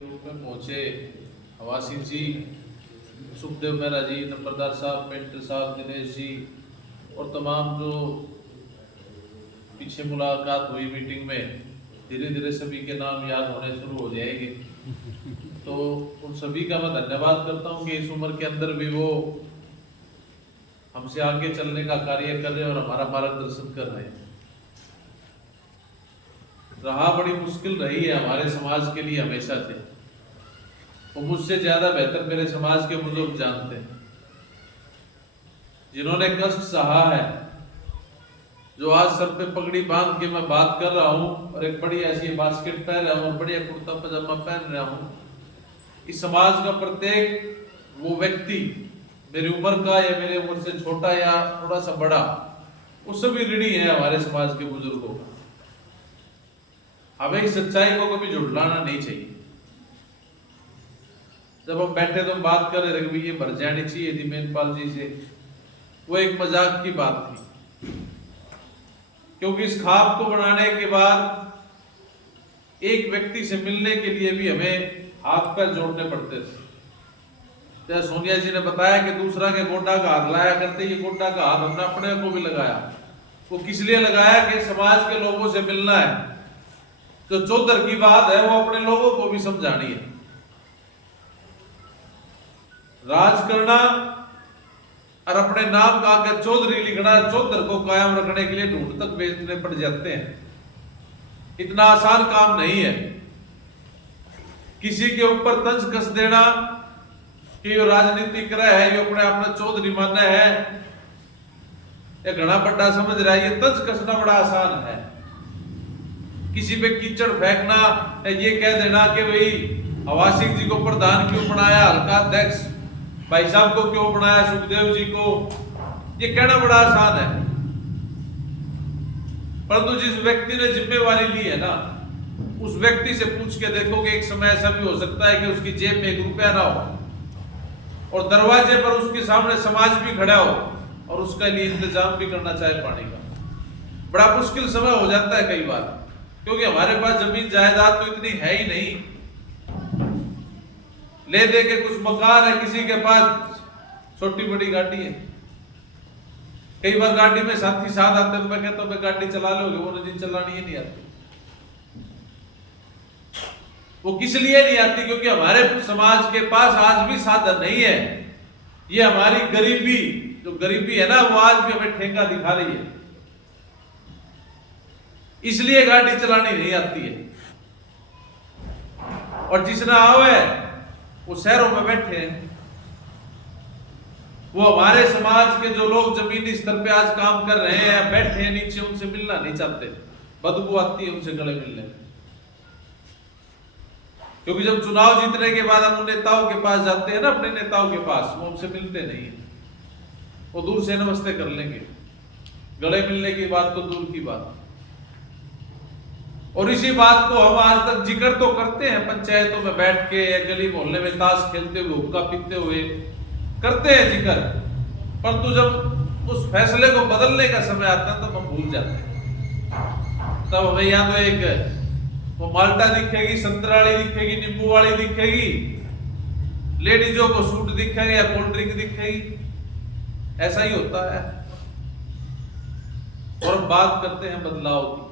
रूप में पहुंचे हवासी जी, सुखदेव मेहरा जी, नंबरदार साहब, पेंटर साहब, दिनेश जी और तमाम जो पीछे मुलाकात हुई मीटिंग में, धीरे धीरे सभी के नाम याद होने शुरू हो जाएंगे। तो उन सभी का मैं धन्यवाद करता हूं कि इस उम्र के अंदर भी वो हमसे आगे चलने का कार्य कर रहे हैं और हमारा मार्गदर्शन कर रहे हैं। राह बड़ी मुश्किल रही है हमारे समाज के लिए हमेशा से, वो मुझसे ज्यादा बेहतर मेरे समाज के बुजुर्ग जानते हैं, जिन्होंने कष्ट सहा है, जो आज सर पे पगड़ी बांध के मैं बात कर रहा हूं और एक बड़ी ऐसी बास्केट पहन रहा हूं और बढ़िया कुर्ता पजामा पहन रहा हूं। इस समाज का प्रत्येक वो व्यक्ति मेरी उम्र का या मेरे उम्र से छोटा या थोड़ा सा बड़ा, उससे भी ऋणी है हमारे समाज के बुजुर्गों का। हमें इस सच्चाई को कभी झुठलाना नहीं चाहिए। जब हम बैठे तो हम बात कर रहे थे कि ये भर जानी चाहिए थी मेनपाल जी से, वो एक मजाक की बात थी, क्योंकि इस खाब को बनाने के बाद एक व्यक्ति से मिलने के लिए भी हमें हाथ पैर जोड़ने पड़ते थे। जैसे सोनिया जी ने बताया कि दूसरा के गोड्डा का हाथ लाया करते, ये गोड्डा का हाथ हमने अपने को भी लगाया। वो किस लिए लगाया कि समाज के लोगों से मिलना है, जो चौधर की बात है वो अपने लोगों को भी समझानी है। राज करना और अपने नाम का आगे चौधरी लिखना, चौधर को कायम रखने के लिए ढूंढ तक बेचने पड़ जाते हैं। इतना आसान काम नहीं है। किसी के ऊपर तंज कस देना कि ये राजनीति करे है, ये अपने आप में चौधरी माने है, ये घना बड़ा समझ रहा है, ये तंज कसना बड़ा आसान है। किसी पे कीचड़ फेंकना, ये कह देना कि भाई हवासिक जी को प्रधान क्यों बनाया, हल्का अध्यक्ष भाई साहब को क्यों बनाया, सुखदेव जी को, ये कहना बड़ा आसान है। परंतु जिस व्यक्ति ने जिम्मेवारी ली है ना, उस व्यक्ति से पूछ के देखो कि एक समय ऐसा भी हो सकता है कि उसकी जेब में एक रुपया ना हो और दरवाजे पर उसके सामने समाज भी खड़ा हो और उसके लिए इंतजाम भी करना चाहे पानी का। बड़ा मुश्किल समय हो जाता है कई बार, क्योंकि हमारे पास जमीन जायदाद तो इतनी है ही नहीं। ले दे के कुछ मकान है, किसी के पास छोटी बड़ी गाड़ी है। कई बार गाड़ी में साथी साथ आते हैं तो मैं कहता हूं गाड़ी चला लोगे, वो जी चलानी ही नहीं आती। वो किस लिए नहीं आती? क्योंकि हमारे समाज के पास आज भी साधन नहीं है। ये हमारी गरीबी, जो गरीबी है ना, वो आज भी हमें ठेका दिखा रही है, इसलिए गाड़ी चलानी नहीं आती है। और जिसने आओ है वो शहरों में बैठे हैं। वो हमारे समाज के जो लोग जमीनी स्तर पे आज काम कर रहे हैं, बैठे हैं नीचे, उनसे मिलना नहीं चाहते, बदबू आती है उनसे गले मिलने में। क्योंकि जब चुनाव जीतने के बाद हम उन नेताओं के पास जाते हैं ना, अपने नेताओं के पास, वो हमसे मिलते नहीं है। वो दूर से नमस्ते कर लेंगे, गले मिलने की बात तो दूर की बात। और इसी बात को हम आज तक जिक्र तो करते हैं, पंचायतों में बैठ के या गली मोहल्ले में ताश खेलते हुए, हुक्का पीते हुए करते हैं जिक्र, परंतु जब उस फैसले को बदलने का समय आता है तो हम भूल जाते हैं। तब हमें या तो एक वो माल्टा दिखेगी, संतरा वाली दिखेगी, नींबू वाली दिखेगी, लेडीजों को सूट दिखेगा या कोल्ड ड्रिंक दिखेगी, ऐसा ही होता है। और बात करते हैं बदलाव की,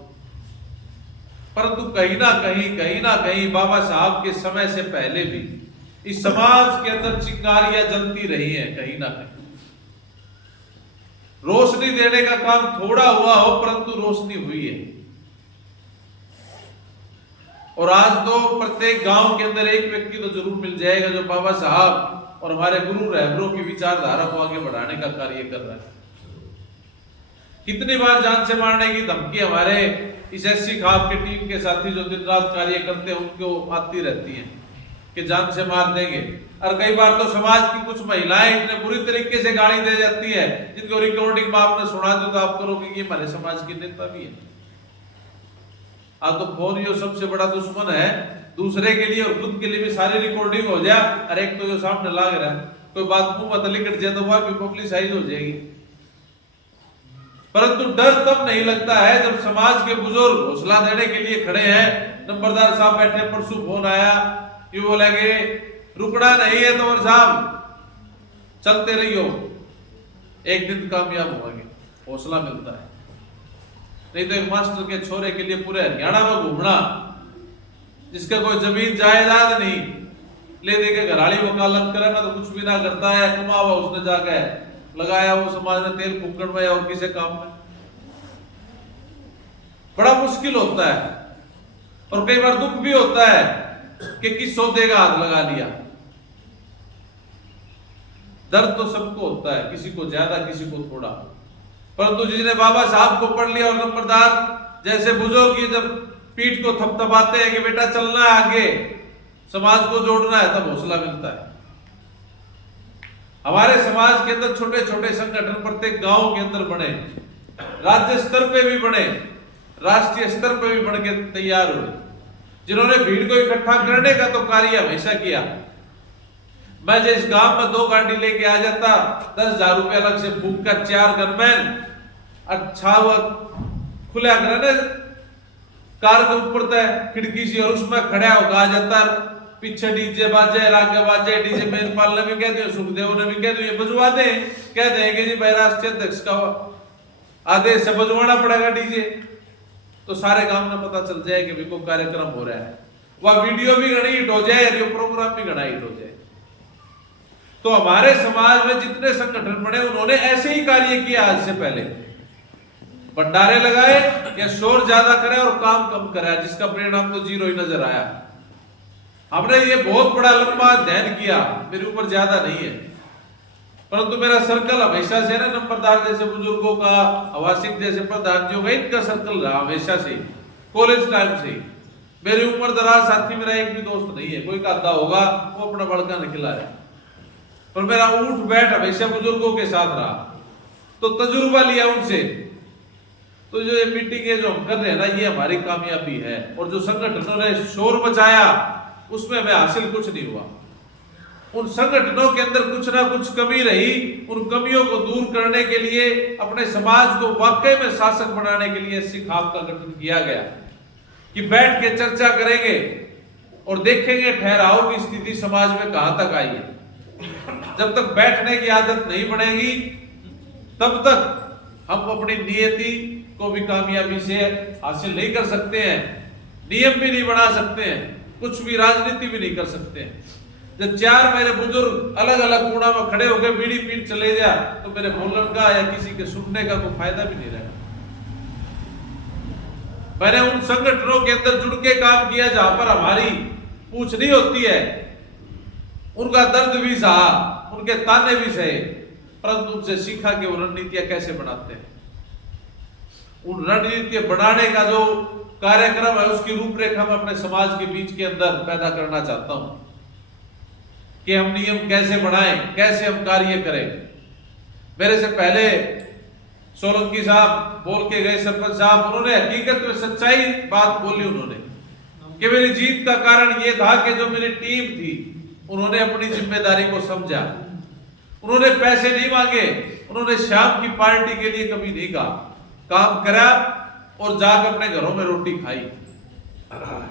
परंतु कहीं ना कहीं बाबा साहब के समय से पहले भी इस समाज के अंदर चिंगारियां जलती रही हैं। कहीं ना कहीं रोशनी देने का काम थोड़ा हुआ हो, परंतु रोशनी हुई है। और आज तो प्रत्येक गांव के अंदर एक व्यक्ति तो जरूर मिल जाएगा जो बाबा साहब और हमारे गुरु रहबरों की विचारधारा को आगे बढ़ाने का कार्य कर रहा है। कितनी बार जान से मारने की धमकी हमारे इस एससी खाब के टीम के साथी जो दिन रात कार्य करते हैं उनको आती रहती है कि जान से मार देंगे। और कई बार तो समाज की कुछ महिलाएं इतने बुरी तरीके से गाली दे जाती है, जिनको रिकॉर्डिंग में आपने सुना दी तो आप करोगे कि हमारे समाज के नेता भी है। आज तो फोन यो सबसे बड़ा दुश्मन है दूसरे के लिए और खुद के लिए भी। सारी रिकॉर्डिंग हो जाए और एक तो जो सामने लाग रहा है, कोई बात मुंह मत लिखट जाए तो वह भी पब्लिसाइज हो जाएगी। परंतु डर तब नहीं लगता है जब समाज के बुजुर्ग हौसला देने के लिए खड़े हैं। नंबरदार साहब बैठे, परसों फोन आया ये बोलेंगे रुकना नहीं है तो साहब चलते रहियो, एक दिन कामयाब होंगे, हौसला मिलता है। नहीं तो एक मास्टर के छोरे के लिए पूरे हरियाणा में घूमना, जिसका कोई जमीन जायदाद नहीं, ले दे के घराली वकालत करे ना तो कुछ भी ना करता है, कमा हुआ उसने जाके लगाया वो समाज में तेल फूकण में और किसी काम में, बड़ा मुश्किल होता है। और कई बार दुख भी होता है कि किस सौदे का हाथ लगा लिया। दर्द तो सबको होता है, किसी को ज्यादा किसी को थोड़ा, परंतु जिसने बाबा साहब को पढ़ लिया और नंबरदार जैसे बुजुर्ग जब पीठ को थपथपाते हैं कि बेटा चलना है आगे, समाज को जोड़ना है, तब हौसला मिलता है। हमारे समाज के अंदर छोटे छोटे संगठन प्रत्येक गांव के अंदर बने, राज्य स्तर पे भी बने, राष्ट्रीय स्तर पे भी बन के तैयार हुए, जिन्होंने भीड़ को इकट्ठा करने का तो कार्य हमेशा किया। मैं जिस गांव में 2 गाड़ी लेके आ जाता, 10,000 रुपए अलग से फूक कर 4 गनमैन अच्छा हुआ खुला करने कार के ऊपर तय खिड़की से, और उसमें खड़ा होकर आ जाता, पीछे डीजे बाजे, रागे बाजे, डीजे मेनपाल ने भी कह दिया, सुखदेव ने भी कह दिया बजवा दे, कह देंगे जी भाई राष्ट्रीय अध्यक्ष का आदेश से बजवाना पड़ेगा डीजे, तो सारे गांव में पता चल जाए कि भी कोई कार्यक्रम हो रहा है, वह वीडियो भी घनी हिट हो जाए, ये प्रोग्राम भी घना हिट हो जाए। तो हमारे समाज में जितने संगठन बने उन्होंने ऐसे ही कार्य किया। आज से पहले भंडारे लगाए या शोर ज्यादा करे और काम कम कराया, जिसका परिणाम तो 0 ही नजर आया। हमने ये बहुत बड़ा लंबा अध्ययन किया, मेरे ऊपर ज्यादा नहीं है, परंतु मेरा सर्कल हमेशा से ना नंबरदार जैसे बुजुर्गों का, आवासिक जैसे प्रधानियों का, इनका सर्कल रहा हमेशा से, कॉलेज टाइम से। मेरी उम्र दराज साथी मेरा एक भी दोस्त नहीं है, कोई कहता होगा वो अपना बड़का निकला है, पर मेरा उठ बैठ हमेशा बुजुर्गों के साथ रहा, तो तजुर्बा लिया उनसे। तो जो ये मीटिंग जो हम कर रहे हैं ना, ये हमारी कामयाबी है। और जो संगठनों ने शोर मचाया उसमें हमें हासिल कुछ नहीं हुआ। उन संगठनों के अंदर कुछ ना कुछ कमी रही, उन कमियों को दूर करने के लिए, अपने समाज को वाकई में शासक बनाने के लिए सिखाव का गठन किया गया कि बैठ के चर्चा करेंगे और देखेंगे ठहराव की स्थिति समाज में कहां तक आई है। जब तक बैठने की आदत नहीं बनेगी तब तक हम अपनी नियति को भी कामयाबी से हासिल नहीं कर सकते हैं, नियम भी नहीं बना सकते हैं, कुछ भी राजनीति भी नहीं कर सकते हैं। जब 4 मेरे बुजुर्ग अलग अलग कोना में खड़े होकर बीड़ी पीन चले जा, तो मेरे बोलने का या किसी के सुनने का कोई फायदा भी नहीं रहेगा। मैंने उन संगठनों के अंदर जुड़ के काम किया जहां पर हमारी पूछ नहीं होती है, उनका दर्द भी सहा, उनके ताने भी सहे, परंतु उनसे सीखा कि वो रणनीतियां कैसे बनाते हैं। उन रणनीतियां बनाने का जो कार्यक्रम है उसकी रूपरेखा मैं अपने समाज के बीच के अंदर पैदा करना चाहता हूं कि हम नियम कैसे बनाएं, कैसे हम कार्य करें। मेरे से पहले सोलंकी साहब बोल के गए, सरपंच साहब, उन्होंने हकीकत में सच्चाई बात बोली उन्होंने कि मेरी जीत का कारण यह था कि जो मेरी टीम थी उन्होंने अपनी जिम्मेदारी को समझा, उन्होंने पैसे नहीं मांगे, उन्होंने शाम की पार्टी के लिए कभी नहीं कहा, काम करा और जाकर अपने घरों में रोटी खाई,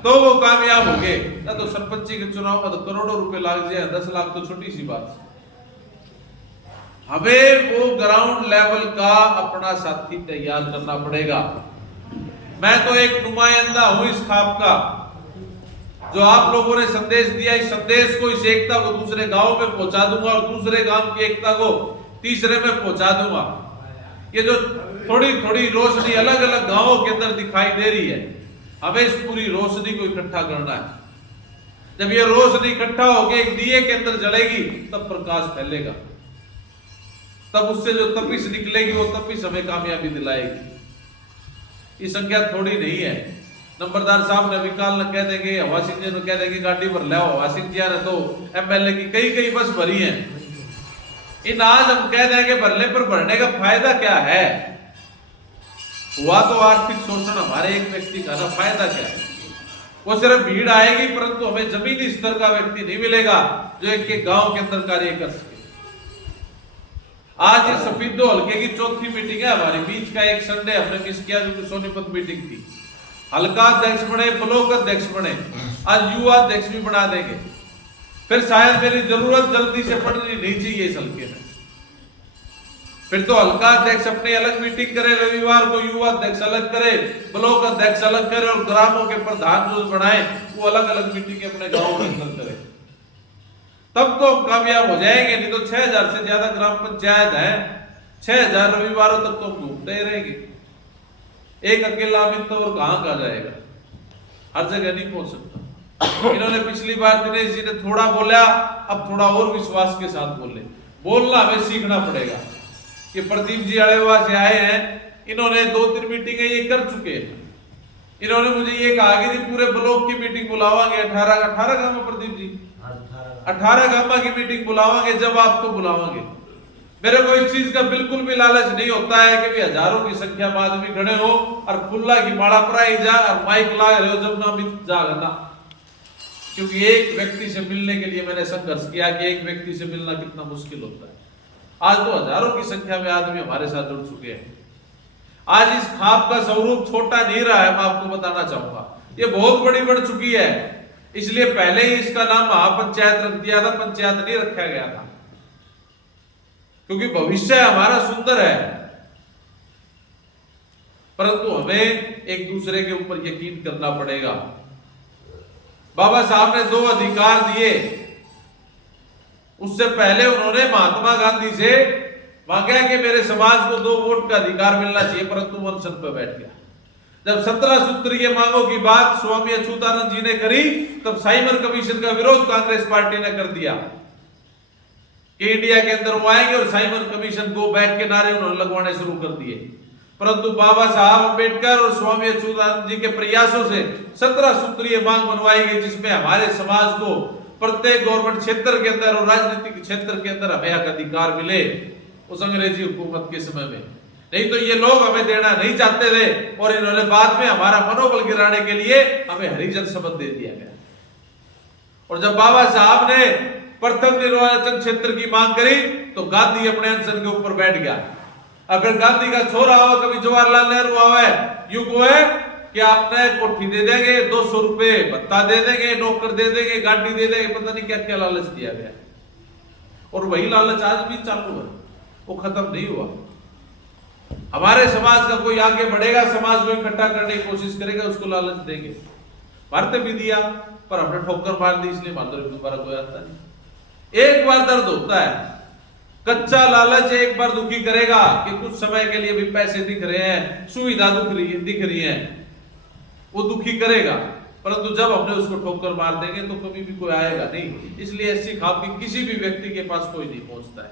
तो वो कामयाब हो गए। ना तो सरपंची के चुनाव में तो करोड़ों रुपए लाग जाए, 10 लाख तो छोटी सी बात। हमें वो ग्राउंड लेवल का अपना साथी तैयार करना पड़ेगा। मैं तो एक नुमाइंदा हूं इस खाप का, जो आप लोगों ने संदेश दिया, इस संदेश को, इस एकता को दूसरे गांव में पहुंचा दूंगा और दूसरे गांव की एकता को तीसरे में पहुंचा दूंगा। ये जो थोड़ी थोड़ी रोशनी अलग अलग गांवों के अंदर दिखाई दे रही है, हमें इस पूरी रोशनी को इकट्ठा करना है। जब ये रोशनी इकट्ठा होकर एक दिए के अंदर जलेगी तब प्रकाश फैलेगा, तब उससे जो तपिश निकलेगी वो तपिश हमें कामयाबी दिलाएगी। ये संख्या थोड़ी नहीं है। नंबरदार साहब ने विकाल ने कह देंगे, हवा सिंह जी ने कह देंगे गाड़ी भर लाओ, हवा सिंह जी ने तो एमएलए की कई बस भरी है। इन आज हम कह देंगे भरने पर भरने का फायदा क्या है? हुआ तो आर्थिक शोषण हमारे एक व्यक्ति का, ना फायदा क्या है? वो सिर्फ भीड़ आएगी परंतु हमें जमीनी स्तर का व्यक्ति नहीं मिलेगा जो एक गांव के अंदर कार्य कर सके। आज इस सफीदो हल्के की 4थी मीटिंग है हमारे बीच का। एक संडे हमने मिस किया जो सोनीपत मीटिंग थी। हल्का अध्यक्ष बने, ब्लॉक अध्यक्ष बने, आज युवा अध्यक्ष भी बना देंगे, फिर शायद मेरी जरूरत जल्दी से पड़नी नहीं चाहिए इस हल्के में, फिर तो हल्का अध्यक्ष अपनी अलग मीटिंग करे, रविवार को युवा अध्यक्ष अलग करे, ब्लॉक अध्यक्ष अलग करे, और ग्रामों के प्रधान जो बनाए वो अलग अलग मीटिंग अपने गांव में अंदर करे, तब तो हम कामयाब हो जाएंगे। नहीं तो 6000 से ज्यादा ग्राम पंचायत है, 6000 रविवारों तक तो हम घूमते ही रहेंगे। एक अकेला अमित तो और कहां जाएगा, हर जगह नहीं पहुंच सकता। इन्होंने पिछली बार दिनेश जी ने थोड़ा बोला, अब थोड़ा और विश्वास के साथ बोलना हमें सीखना पड़ेगा। कि प्रदीप जी अड़ेवा से आए हैं, इन्होंने 2-3 मीटिंगें ये कर चुके हैं। इन्होंने मुझे ये कहा कि पूरे ब्लॉक की मीटिंग बुलावांगे, 18 गांव में प्रदीप जी 18 गांव की मीटिंग बुलावांगे, जब आपको बुलावांगे। मेरे को इस चीज का बिल्कुल भी लालच नहीं होता है कि हजारों की संख्या में आदमी खड़े हो और फुल्ला की माला पराई जा और माइक ला रहे हो जब ना भी जागा ना, क्योंकि एक व्यक्ति से मिलने के लिए मैंने संघर्ष किया कि एक व्यक्ति से मिलना कितना मुश्किल होता है। आज तो हजारों की संख्या में आदमी हमारे साथ जुड़ चुके हैं। आज इस खाप का स्वरूप छोटा नहीं रहा है, मैं आपको बताना चाहूंगा, ये बहुत बड़ी बढ़ चुकी है। इसलिए पहले ही इसका नाम महापंचायत रख दिया था, पंचायत नहीं रखा गया था, क्योंकि भविष्य हमारा सुंदर है, परंतु हमें एक दूसरे के ऊपर यकीन करना पड़ेगा। बाबा साहब ने 2 अधिकार दिए, उससे पहले उन्होंने महात्मा गांधी से मांगा कि मेरे समाज को 2 वोट का अधिकार मिलना चाहिए, परंतु वो अनशन पर बैठ गया। जब 17 सूत्रीय मांगों की बात स्वामी अच्युतानंद जी ने करी, तब साइमन कमीशन का विरोध कांग्रेस पार्टी ने कर दिया कि इंडिया के अंदर वो आएंगे, और साइमन कमीशन गो बैक के नारे उन्होंने लगवाने शुरू कर दिए। परंतु बाबा साहब अम्बेडकर और स्वामी अच्युतानंद जी के प्रयासों से 17 सूत्रीय मांग बनवाई गई, जिसमें हमारे समाज को प्रत्येक गवर्नमेंट क्षेत्र के अंदर और राजनीतिक क्षेत्र के अंदर हमें अधिकार मिले, उस अंग्रेजी हुकूमत के समय में। नहीं तो ये लोग हमें देना नहीं चाहते थे, और इन्होंने बाद में हमारा मनोबल गिराने के लिए हमें हरिजन शब्द दे दिया गया। और जब बाबा साहब ने प्रथम निर्वाचन क्षेत्र की मांग करी, तो गांधी अपने अनशन के ऊपर बैठ गया। अगर गांधी का छोरा हुआ, कभी जवाहरलाल नेहरू हुआ है, युग है कि आपने कोठी दे देंगे, 200 रुपए भत्ता दे देंगे, नौकर दे देंगे, गाड़ी दे देंगे, पता नहीं क्या क्या लालच दिया गया। और वही लालच आज भी चालू है, वो खत्म नहीं हुआ। हमारे समाज का कोई आगे बढ़ेगा, समाज को इकट्ठा करने की कोशिश करेगा, उसको लालच देंगे। भारत भी दिया, पर हमने ठोकर मार दी, इसलिए मालूम दोबारा कोई आता नहीं। एक बार दर्द होता है, कच्चा लालच एक बार दुखी करेगा कि कुछ समय के लिए भी पैसे दिख रहे हैं, सुविधा दिख रही है, वो दुखी करेगा, परंतु जब हमने उसको ठोकर मार देंगे तो कभी भी कोई आएगा नहीं। इसलिए ऐसी खाप की किसी भी व्यक्ति के पास कोई नहीं पहुंचता है।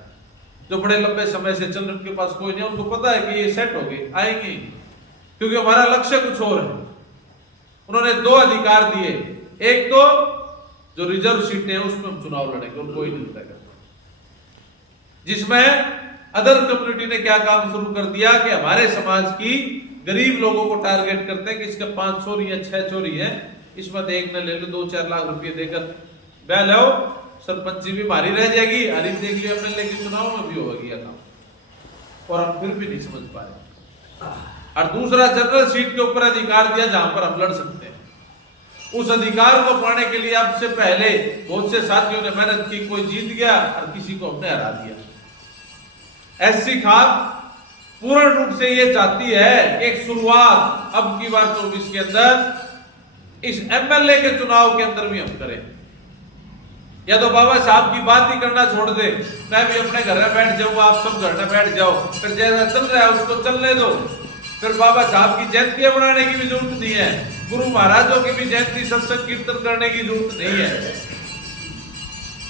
जो बड़े लंबे समय से चल रहे उनके पास कोई नहीं, उनको पता है कि ये सेट हो गए, आएंगे, क्योंकि हमारा लक्ष्य कुछ और है। उन्होंने 2 अधिकार दिए, एक तो जो रिजर्व सीटें हैं उसमें हम चुनाव लड़ेंगे और कोई नहीं लड़ेगा। जिसमें अदर कम्युनिटी ने क्या काम शुरू कर दिया कि हमारे समाज की गरीब लोगों को टारगेट करते हैं कि इसके 5 चोरी है, 6 चोरी है, इसमें तो एक ने ले लो 2-4 लाख रुपए देकर बह लो, सरपंची भी मारी रह जाएगी, हरी देख लिया अपने, लेकिन चुनाव में भी होगा ये काम, और हम फिर भी नहीं समझ पाए। और दूसरा जनरल सीट के ऊपर अधिकार दिया जहां पर हम लड़ सकते हैं। उस अधिकार को पाने के लिए आपसे पहले बहुत से साथियों ने मेहनत की, कोई जीत गया और किसी को हमने हरा दिया। एससी खाप पूर्ण रूप से ये चाहती है कि एक शुरुआत अब की बार 24 के अंदर इस एमएलए के चुनाव के अंदर भी हम करें, या तो बाबा साहब की बात ही करना छोड़ दे, मैं भी अपने घर में बैठ जाऊंगा, आप सब घर में बैठ जाओ, फिर जैसा चल रहा है उसको चलने दो। फिर बाबा साहब की जयंतियां बनाने की भी जरूरत नहीं है, गुरु महाराजों की भी जयंती सत्संग कीर्तन करने की जरूरत नहीं है,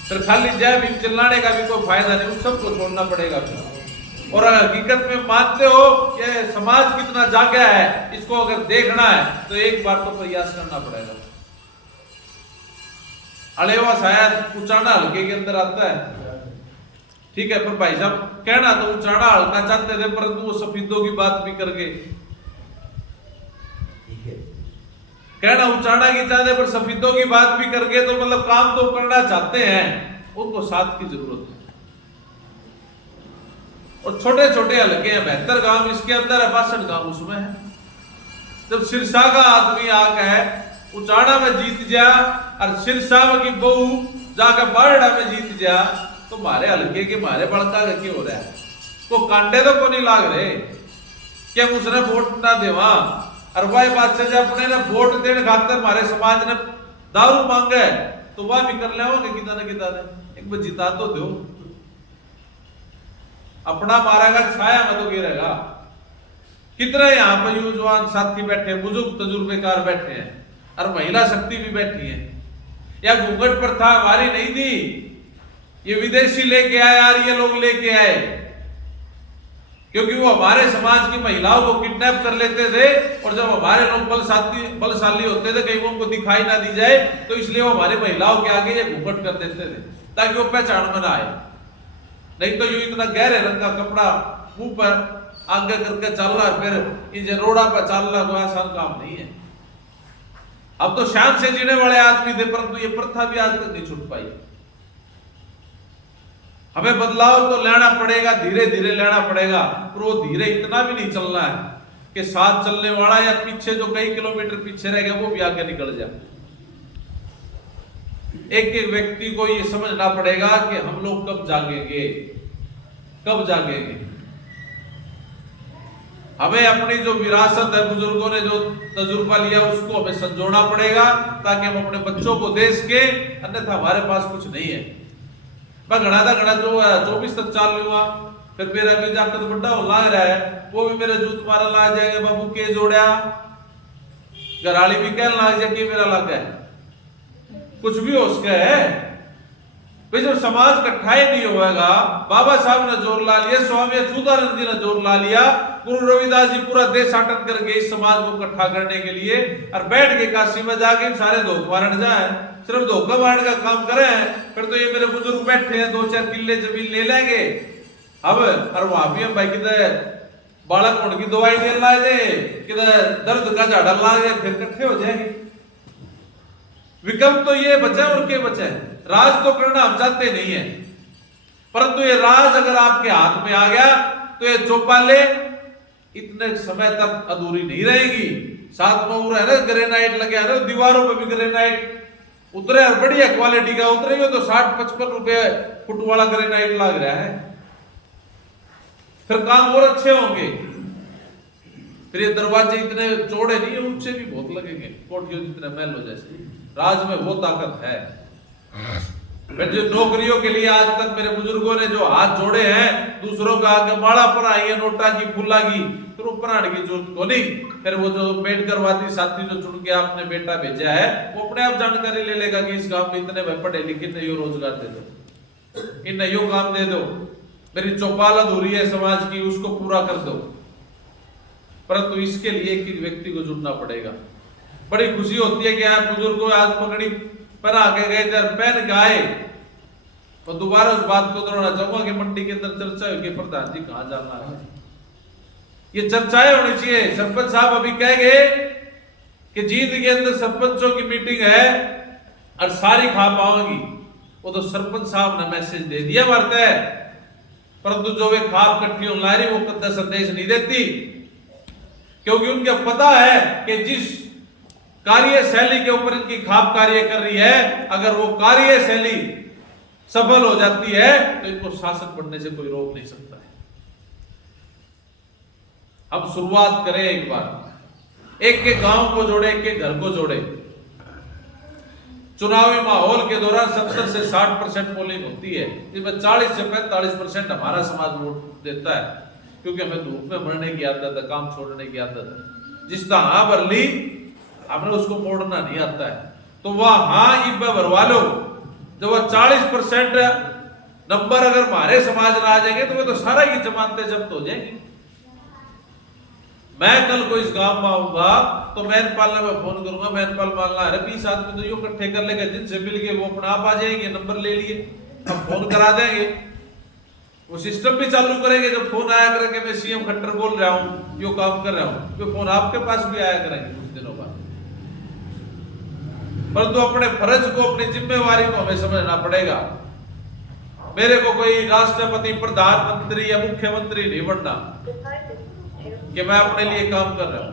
फिर खाली जय भीम चिल्लाने का भी कोई फायदा नहीं, उन सबको छोड़ना पड़ेगा। और हकीकत में मानते हो कि समाज कितना जागा है, इसको अगर देखना है तो एक बार तो प्रयास करना पड़ेगा। अलेवा शायद उचाना हल्के के अंदर आता है, ठीक है, पर भाई साहब कहना तो उचाना हल्का चाहते थे, परंतु वो सफेदों की बात भी करके कहना उचाना की चाहते, पर सफेदों की बात भी करके, तो मतलब काम तो करना चाहते हैं, उनको साथ की जरूरत है। और छोटे छोटे हल्के हैं, 72 गांव इसके अंदर है, 62 गांव उसमें है। जब सिरसा का आदमी आके है उचाड़ा में जीत जा और सिरसा की बहू जाकर बारड़ा में जीत जा, तो मारे हल्के के मारे बड़का क्यों हो रहा है? को कांडे तो को नहीं लाग रहे क्या उसने वोट ना देवा। और वही बात से जब अपने ने वोट देने खातर हमारे समाज ने दारू मांगे तो वह भी कर ले किता ने एक बार जिता तो दो। अपना मारेगा छाया में तो गिरेगा। कितने यहाँ पर युवान साथी बैठे, बुजुर्ग तजुर्बेकार बैठे हैं और महिला शक्ति भी बैठी है। या घूंघट पर था हमारी नहीं थी, ये विदेशी लेके आए और ये लोग लेके आए, क्योंकि वो हमारे समाज की महिलाओं को किडनैप कर लेते थे और जब हमारे लोग बलशाली होते थे कहीं वो उनको दिखाई ना दी जाए तो इसलिए वो हमारी महिलाओं के आगे ये घूंघट कर देते थे ताकि वो पहचान में ना आए। नहीं तो यूं इतना गहरे रंग का कपड़ा मुंह पर आगे करके चल रहा फिर इन रोड़ा पर चल रहा कोई आसान काम नहीं है। अब तो शान से जीने वाले आदमी थे परंतु ये प्रथा भी आज तक नहीं छूट पाई। हमें बदलाव तो लेना पड़ेगा, धीरे धीरे लेना पड़ेगा, पर वो धीरे इतना भी नहीं चलना है कि साथ चलने वाला या पीछे जो कई किलोमीटर पीछे रह गया वो भी आगे निकल जाए। एक एक व्यक्ति को ये समझना पड़ेगा कि हम लोग कब जागेंगे, कब जागेंगे। हमें अपनी जो विरासत है, बुजुर्गों ने जो तजुर्बा लिया उसको हमें संजोना पड़ेगा ताकि हम अपने बच्चों को दे सके, अन्यथा हमारे पास कुछ नहीं है। मैं घड़ा जो 24 तक चाल लूंगा फिर मेरा भी जाकर तो बड़ा लाग रहा है, वो भी मेरे जूत मारा लाग जाएगा, बाबू के जोड़िया घराली भी कह लाग जाए कि मेरा लग है, कुछ भी हो सके है भाई। जब समाज इकट्ठा ही नहीं होगा, बाबा साहब ने जोर ला लिया, स्वामी अच्युतानंद जी ने जोर ला लिया, गुरु रविदास जी पूरा देश आटन कर गए इस समाज को इकट्ठा करने के लिए और बैठ के काशी में जाके सारे धोख मारन जाए, सिर्फ धोखा मारने का काम करें, फिर तो ये मेरे बुजुर्ग बैठे हैं 2-4 किले जमीन ले लेंगे अब, और वहां भी हम भाई किधर बालक होने की दवाई दे ला जाए, किधर दर्द का झाड़ा ला जाए, फिर इकट्ठे हो जाएंगे। विकल्प तो ये बचे और के बचे। राज तो करना हम चाहते नहीं है, परंतु ये राज अगर आपके हाथ में आ गया तो ये चौपाले इतने समय तक अधूरी नहीं रहेगी। साथ में उरा है ग्रेनाइट लगे है, दीवारों पे भी ग्रेनाइट उतरे और बढ़िया क्वालिटी का उतरे हो तो 60-55 रुपए फुट वाला ग्रेनाइट लग रहा है, फिर काम और अच्छे होंगे। फिर ये दरवाजे इतने चौड़े नहीं है, ऊंचे भी बहुत लगेंगे, कोठियों जितने महलों जैसे। राज में वो ताकत है। फिर जो नौकरियों के लिए आज तक मेरे बुजुर्गों ने जो हाथ जोड़े हैं, दूसरों का आगे माला पर आई है नोटा की फुला की, फिर उपराण की जरूरत को नहीं। फिर वो जो मेडकरवादी साथी जो चुन के आपने बेटा भेजा है वो अपने आप जानकारी ले लेगा कि इस गांव में इतने पढ़े लिखे ने यो रोजगार दे दो, इन यो काम दे दो, मेरी चौपाल अधूरी है समाज की उसको पूरा कर दो। परंतु इसके लिए एक व्यक्ति को जुड़ना पड़ेगा। बड़ी खुशी होती है कि आप बुजुर्गों आज पगड़ी पहना के गए थे, पहन के आए, तो दोबारा उस बात को दोहराना चाहूंगा कि मंडी के अंदर चर्चा हुई कि प्रधान जी कहां जाना है, ये चर्चाएं होनी चाहिए। सरपंच साहब अभी कह गए कि जींद के अंदर सरपंचों की मीटिंग है और सारी खा पाओगी, वो तो सरपंच साहब ने मैसेज दे दिया मरता है, परंतु जो वे खाप इकट्ठी ऑनलाइन वो कदा संदेश नहीं देती, क्योंकि उनके पता है कि जिस कार्य शैली के ऊपर इनकी खाप कार्य कर रही है, अगर वो कार्य शैली सफल हो जाती है तो इनको शासक बनने से कोई रोक नहीं सकता है। अब शुरुआत करें एक बार, एक के गांव को जोड़े, एक के घर को जोड़े। चुनावी माहौल के दौरान 70 से 60% पोलिंग होती है, जिसमें 40 से 45% हमारा समाज वोट देता है, क्योंकि हमें धूप में मरने की आदत है, काम छोड़ने की आदत है। जिस तरह भर ली हमें उसको मोड़ना नहीं आता है, तो वह हाँ इब भरवा लो। जब वह 40% नंबर अगर हमारे समाज में आ जाएंगे तो वे तो सारा ही जमानतें जब्त हो जाएंगी। मैं कल को इस गांव में आऊंगा तो मैनपाल में फोन करूंगा, मैनपाल मानना है 20 आदमी तो यूं इकट्ठे कर लेगा, जिनसे मिल गए वो अपना आप आ जाएंगे, नंबर ले लिए, हम फोन करा देंगे। वो सिस्टम भी चालू करेंगे, जब फोन आया करेंगे मैं सीएम खट्टर बोल रहा हूं, यो काम कर रहा हूं, तो फोन आपके पास भी आया करेंगे कुछ दिनों बाद। परंतु अपने फर्ज को, अपनी जिम्मेवारी को हमें समझना पड़ेगा। मेरे को कोई राष्ट्रपति, प्रधानमंत्री या मुख्यमंत्री नहीं बनना कि मैं अपने लिए काम कर रहा हूं।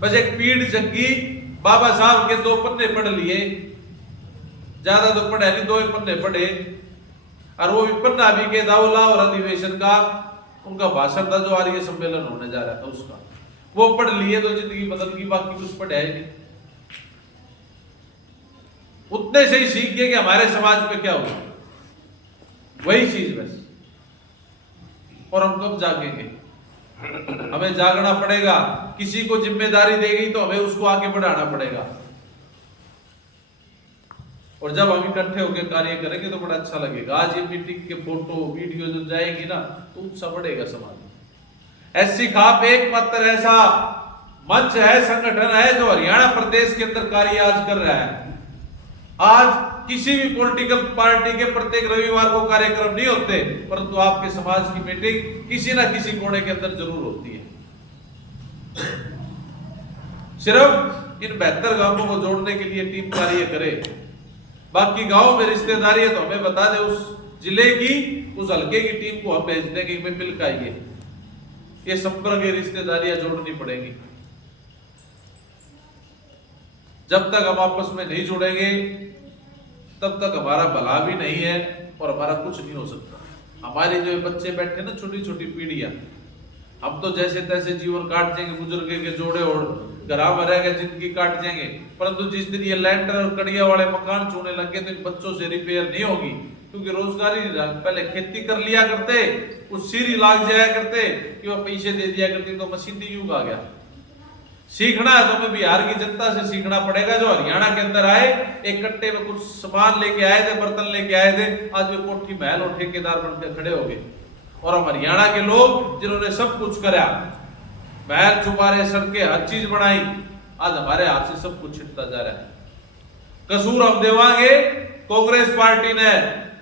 बस एक पीढ़ जग्गी बाबा साहब के 2 पन्ने पढ़ लिए, ज्यादा तो पढ़े नहीं, 2 ही पन्ने पढ़े, और वो भी पन्ना भी के दाउला और अधिवेशन का उनका भाषण था जो आर्य सम्मेलन होने जा रहा था उसका, वो पढ़ लिए तो जिंदगी बदल गई, बाकी कुछ पढ़े नहीं। उतने से ही सीख गए कि हमारे समाज पे क्या हुआ, वही चीज बस। और हम कब जागेंगे? हमें जागना पड़ेगा। किसी को जिम्मेदारी देगी तो हमें उसको आगे बढ़ाना पड़ेगा, और जब हम इकट्ठे होकर कार्य करेंगे तो बड़ा अच्छा लगेगा। आज ये मीटिंग के फोटो वीडियो जो जाएगी ना तो उत्साह बढ़ेगा समाज में। एससी खाप एकमात्र ऐसा मंच है, संगठन है जो हरियाणा प्रदेश के अंदर कार्य आज कर रहा है। आज किसी भी पॉलिटिकल पार्टी के प्रत्येक रविवार को कार्यक्रम नहीं होते, परंतु आपके समाज की मीटिंग किसी ना किसी कोने के अंदर जरूर होती है। सिर्फ इन 72 गांवों को जोड़ने के लिए टीम कार्य करे। बाकी गांव में रिश्तेदारी है तो हमें बता दे, उस जिले की उस हल्के की टीम को हम भेज देंगे कि मिल के आइए। ये संपर्क रिश्तेदारियां जोड़नी पड़ेगी। जब तक हम आपस में नहीं जुड़ेंगे तब तक हमारा भला भी नहीं है और हमारा कुछ नहीं हो सकता। हमारे जो बच्चे बैठे ना, छोटी छोटी पीढ़ियां, हम तो जैसे तैसे जीवन काट जाएंगे, बुजुर्ग के जोड़े और घरा में रह गए जिंदगी काट जाएंगे, परंतु जिस दिन ये लैंडर और कड़िया वाले मकान छूने लगे तो इन बच्चों से रिपेयर नहीं होगी, क्योंकि रोजगार ही नहीं रहा। पहले खेती कर लिया करते, कुछ सीरी लाग जाया करते कि वो पैसे दे दिया करती, तो मशीनी युग आ गया। सीखना है तो हमें बिहार की जनता से सीखना पड़ेगा। जो हरियाणा के अंदर आए, एक कट्टे में कुछ सामान लेके आए थे, बर्तन लेके आए थे, आज वे कोठी महल और ठेकेदार बनकर खड़े हो गए। और हम हरियाणा के लोग जिन्होंने सब कुछ करा, महल चुबारे, सड़कें, हर चीज बनाई, आज हमारे हाथ से सब कुछ छिटता जा रहा है। कसूर हम देवांगे कांग्रेस पार्टी ने,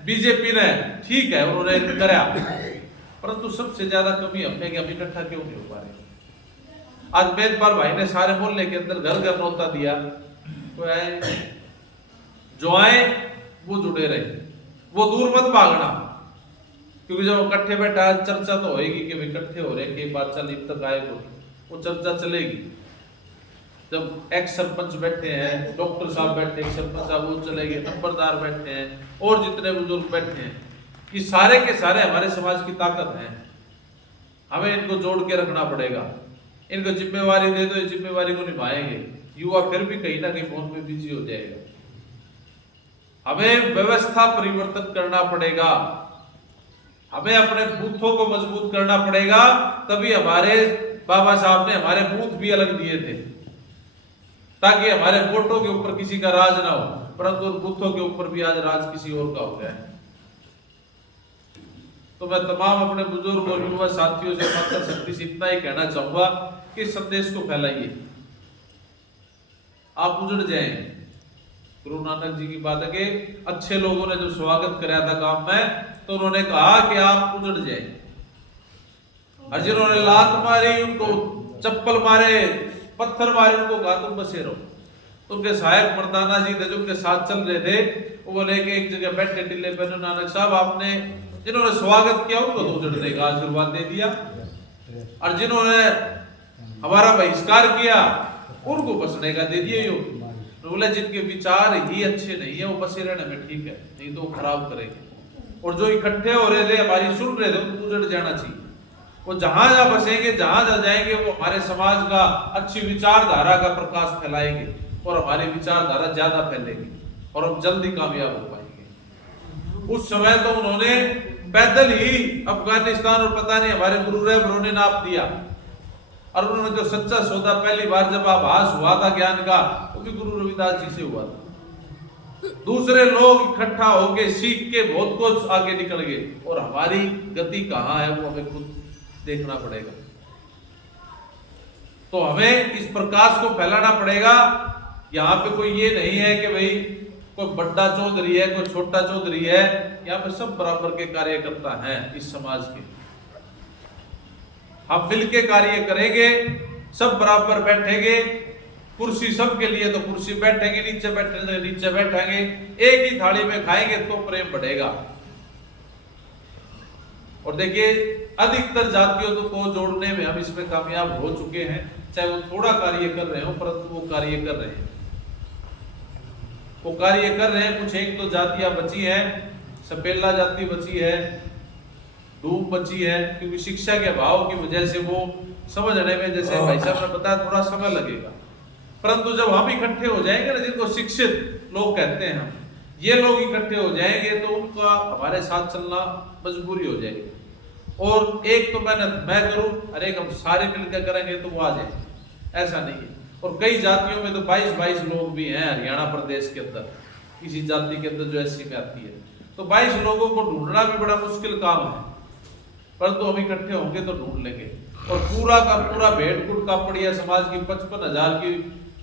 बीजेपी ने, ठीक है उन्होंने करा, परंतु सबसे ज्यादा कमी हमने कि हम इकट्ठा क्यों नहीं हो पा रहे। आज मेदपाल भाई ने सारे मोहल्ले के अंदर घर घर नौता दिया, तो जो आए वो जुड़े रहे, वो दूर मत भागना, क्योंकि जब इकट्ठे बैठा चर्चा तो होगी कि इकट्ठे हो रहे कि बात चल तक आए, वो चर्चा चलेगी। जब एक्स सरपंच बैठे हैं, डॉक्टर साहब बैठे हैं, सरपंच साहब वो चलेंगे, नंबरदार बैठे हैं और जितने बुजुर्ग बैठे हैं, ये सारे के सारे हमारे समाज की ताकत हैं। हमें इनको जोड़ के रखना पड़ेगा। इनको जिम्मेवारी दे दो, ये जिम्मेवारी को निभाएंगे। युवा फिर भी कहीं ना कहीं फोन में बिजी हो जाएगा। हमें व्यवस्था परिवर्तन करना पड़ेगा, हमें अपने बूथों को मजबूत करना पड़ेगा। तभी हमारे बाबा साहब ने हमारे बूथ भी अलग दिए थे, ताकि हमारे वोटों के ऊपर किसी का राज ना हो, परंतु उन बूथों के ऊपर भी आज राज किसी और का हो गया है। तो मैं तमाम अपने बुजुर्ग और युवा साथियों से माता शक्ति से इतना ही कहना चाहूंगा कि संदेश को फैलाइए, आप उजड़ जाएं। गुरु नानक जी की बात है कि अच्छे लोगों ने जो स्वागत कराया था काम में, तो उन्होंने कहा कि आप उजड़ जाएं, और जिन्होंने लात मारी, उनको चप्पल मारे, पत्थर मारे, उनको कहा तुम बसे रहो। तो उनके सहायक मर्दाना जी थे जो उनके साथ चल रहे थे, वो बोले कि एक जगह बैठे टिल्ले पे, नानक साहब आपने जिन्होंने स्वागत किया उनको तो उजड़ने का आशीर्वाद दे दिया, और जिन्होंने हमारा बहिष्कार किया उनको बसने का दे दिया। योग तो बोले जिनके विचार ही अच्छे नहीं है वो बसे रहने में ठीक है, नहीं तो खराब करेंगे। और जो इकट्ठे हो रहे थे, हमारी सुन रहे थे, उनको उजड़ जाना चाहिए। वो जहां जहां बसेंगे, जहां जहां जाएंगे, वो हमारे समाज का अच्छी विचारधारा का प्रकाश फैलाएंगे, और हमारी विचारधारा ज्यादा फैलेगी और हम जल्दी कामयाब हो पाएंगे। उस समय तो उन्होंने पैदल ही अफगानिस्तान और पता नहीं हमारे गुरु रहबरों ने नाप दिया, और उन्होंने जो सच्चा सौदा पहली बार जब आभास हुआ था ज्ञान का, वो भी गुरु रविदास जी से हुआ था। दूसरे लोग इकट्ठा होके सीख के बहुत कुछ आगे निकल गए, और हमारी गति कहाँ है वो हमें खुद देखना पड़ेगा। तो हमें इस प्रकाश को फैलाना पड़ेगा। यहाँ पे कोई ये नहीं है कि भाई कोई बड़ा चौधरी है, कोई छोटा चौधरी है, यहाँ पे सब बराबर के कार्यकर्ता हैं इस समाज के। हम मिलके कार्य करेंगे, सब बराबर बैठेंगे, कुर्सी सबके लिए तो कुर्सी बैठेंगे, नीचे बैठेंगे नीचे बैठेंगे, एक ही थाली में खाएंगे तो प्रेम बढ़ेगा। और देखिए अधिकतर जातियों को जोड़ने में हम इसमें कामयाब हो चुके हैं, चाहे वो थोड़ा कार्य कर रहे हो, परंतु वो कार्य कर रहे हैं। वो कार्य कर रहे हैं। कुछ एक दो जातियां बची हैं, सपेला जाति बची है, डूब बची है, क्योंकि शिक्षा के अभाव की वजह से वो समझने में, जैसे भाई साहब ने बताया, थोड़ा समय लगेगा। परंतु जब हम इकट्ठे हो जाएंगे ना, जिनको शिक्षित लोग कहते हैं हम, ये लोग इकट्ठे हो जाएंगे तो उनका हमारे साथ चलना मजबूरी हो जाएगी। और एक तो मेहनत मैं करूं, अरे हम सारे मिलकर करेंगे तो वो आ जाए, ऐसा नहीं है। और कई जातियों में तो 22 लोग भी हैं हरियाणा प्रदेश के अंदर, किसी जाति के अंदर जो SC में आती है, तो 22 लोगों को ढूंढना भी बड़ा मुश्किल काम है। परंतु हम इकट्ठे होंगे तो ढूंढ लेंगे। और पूरा का पूरा भेड़कुट कापड़िया समाज की 55,000 की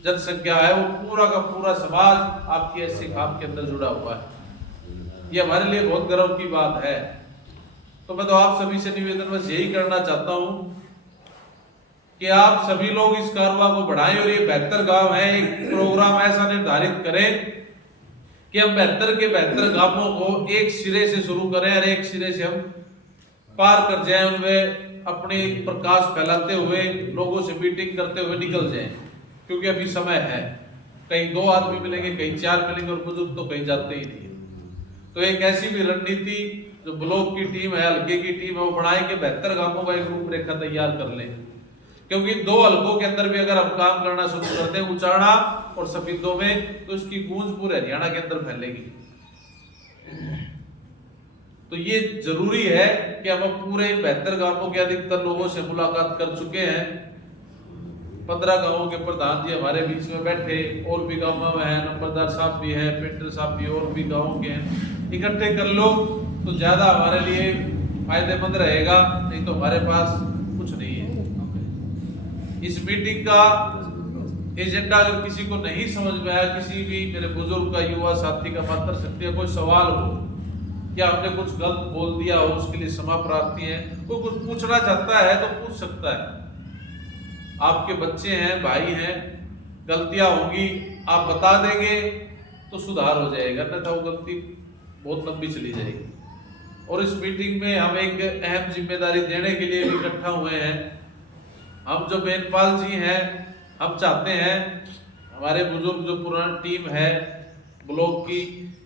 जनसंख्या है, वो पूरा का पूरा समाज आपकी SC खाप के अंदर जुड़ा हुआ है। ये हमारे लिए बहुत गर्व की बात है। तो मैं तो आप सभी से निवेदन बस यही करना चाहता हूं कि आप सभी लोग इस कारवा को बढ़ाएं और ये बेहतर गांव है, एक प्रोग्राम ऐसा निर्धारित करें कि हम बेहतर के बेहतर गांवों को एक सिरे से शुरू करें और एक सिरे से हम पार कर जाएं, उनमें अपनी प्रकाश फैलाते हुए, लोगों से मीटिंग करते हुए निकल जाएं। क्योंकि अभी समय है, कहीं 2 आदमी मिलेंगे, कहीं 4 मिलेंगे, और बुजुर्ग तो कहीं जाते ही नहीं। तो एक ऐसी भी रणनीति जो ब्लॉक की टीम है, हल्के की टीम है, वो बनाए के बेहतर गांवों का एक रूपरेखा तैयार कर लें। क्योंकि 2 हल्कों के अंदर भी अगर हम काम करना शुरू करते हैं, उचाड़ा और सफीदों में, तो इसकी गूंज पूरे हरियाणा के अंदर फैलेगी। तो ये जरूरी है कि हम पूरे बेहतर गांवों के अधिकतर लोगों से मुलाकात कर चुके हैं। 15 गांवों के प्रधान जी हमारे बीच में बैठे, और भी गांव में है, नंबरदार साहब भी है, पेंटर साहब भी, और भी गांवों के हैं। इकट्ठे कर लो तो ज्यादा हमारे लिए फायदेमंद रहेगा, नहीं तो हमारे पास कुछ नहीं है। इस मीटिंग का एजेंडा अगर किसी को नहीं समझ में आया, किसी भी मेरे बुजुर्ग का, युवा साथी का, मातर शक्ति का कोई सवाल हो, या आपने कुछ गलत बोल दिया हो, उसके लिए क्षमा प्रार्थी है। कोई कुछ पूछना चाहता है तो पूछ सकता है। आपके बच्चे हैं, भाई हैं, गलतियां होंगी, आप बता देंगे तो सुधार हो जाएगा, अन्यथा वो गलती बहुत लंबी चली जाएगी। और इस मीटिंग में हम एक अहम जिम्मेदारी देने के लिए इकट्ठा हुए हैं। हम जो मेनपाल जी हैं, हम चाहते हैं हमारे बुजुर्ग जो पुरानी टीम है ब्लॉक की,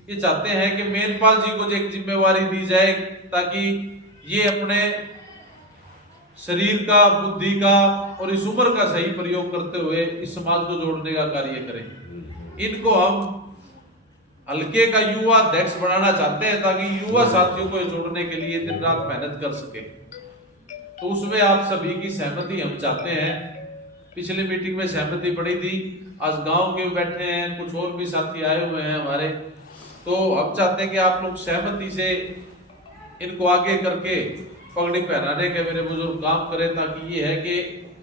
ये चाहते हैं कि मेनपाल जी को एक जिम्मेवारी दी जाए, ताकि ये अपने शरीर का, बुद्धि का और इस उम्र का सही प्रयोग करते हुए इस समाज को जोड़ने का कार्य करें। इनको हम हल्के का युवा अध्यक्ष बनाना चाहते हैं, ताकि युवा साथियों को जोड़ने के लिए दिन रात मेहनत कर सके। तो उसमें आप सभी की सहमति हम चाहते हैं। पिछली मीटिंग में सहमति पड़ी थी, आज गांव के बैठे हैं, कुछ और भी साथी आए हुए हैं हमारे, तो हम चाहते हैं कि आप लोग सहमति से इनको आगे करके पगड़ी पहनाने के मेरे बुजुर्ग काम करें, ताकि ये है कि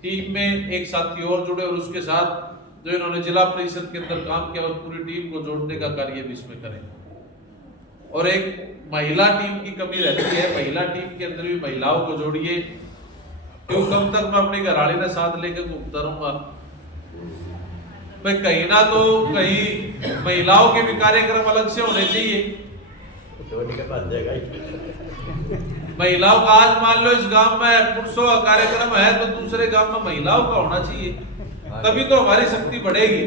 टीम में एक साथी और जुड़े, और उसके साथ जो इन्होंने जिला परिषद के अंदर काम किया, और पूरी टीम को जोड़ने का कार्य भी इसमें करें। और एक महिला टीम की कमी रहती है, महिला टीम के अंदर भी महिलाओं को जोड़िए, क्योंकि कब तक मैं अपनी घरवाली ने साथ लेकर घूमता रहूंगा। भाई कहीं ना तो कहीं महिलाओं के भी कार्यक्रम अलग से होने चाहिए। महिलाओं का आज मान लो इस गांव में पुरुषों का कार्यक्रम है, तो दूसरे गांव में महिलाओं का होना चाहिए, तभी तो हमारी शक्ति बढ़ेगी।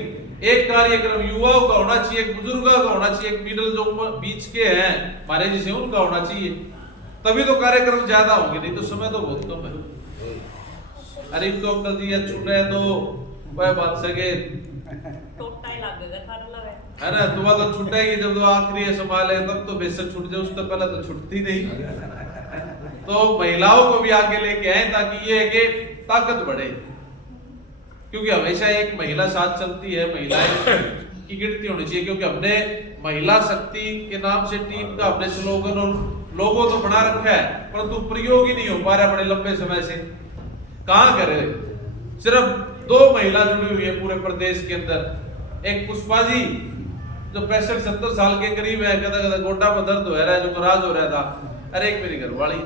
एक कार्यक्रम युवाओं का होना चाहिए, एक बुजुर्गों का होना चाहिए, एक मिडिल जो बीच के हैं हमारे जैसे, उनका होना चाहिए, तभी तो कार्यक्रम ज्यादा होंगे, नहीं तो समय तो बहुत कम है। अरे तो अंकल जी या छूट रहे तो वह बात सके है ना, दुआ तो छूटेगी जब तो आखिरी संभाल है, तब तो बेशक छूट जाए, उससे पहले तो छूटती नहीं। तो महिलाओं को भी आगे लेके आए, ताकि ये है कि ताकत बढ़े, क्योंकि हमेशा एक महिला साथ चलती है, महिलाएं की गिनती होनी चाहिए। क्योंकि हमने महिला शक्ति के नाम से टीम का हमने स्लोगन और लोगो तो बना रखा है, परंतु प्रयोग ही नहीं हो पा रहा बड़े लंबे समय से। कहां करे, सिर्फ 2 महिला जुड़ी हुई है पूरे प्रदेश के अंदर। एक पुष्पा जी जो 65-70 साल के करीब है, कदा कदा गोड्डा में दर्द हो रहा है, जो नाराज हो रहा था, अरे एक मेरी घरवाली।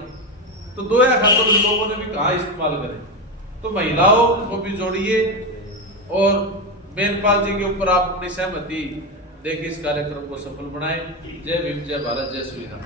तो 2 या खातर लोगों ने भी कहा इस्तेमाल करें। तो महिलाओं को भी जोड़िए, और मेनपाल जी के ऊपर आप अपनी सहमति देके इस कार्यक्रम को सफल बनाएं। जय भीम, जय भारत, जय श्री राम।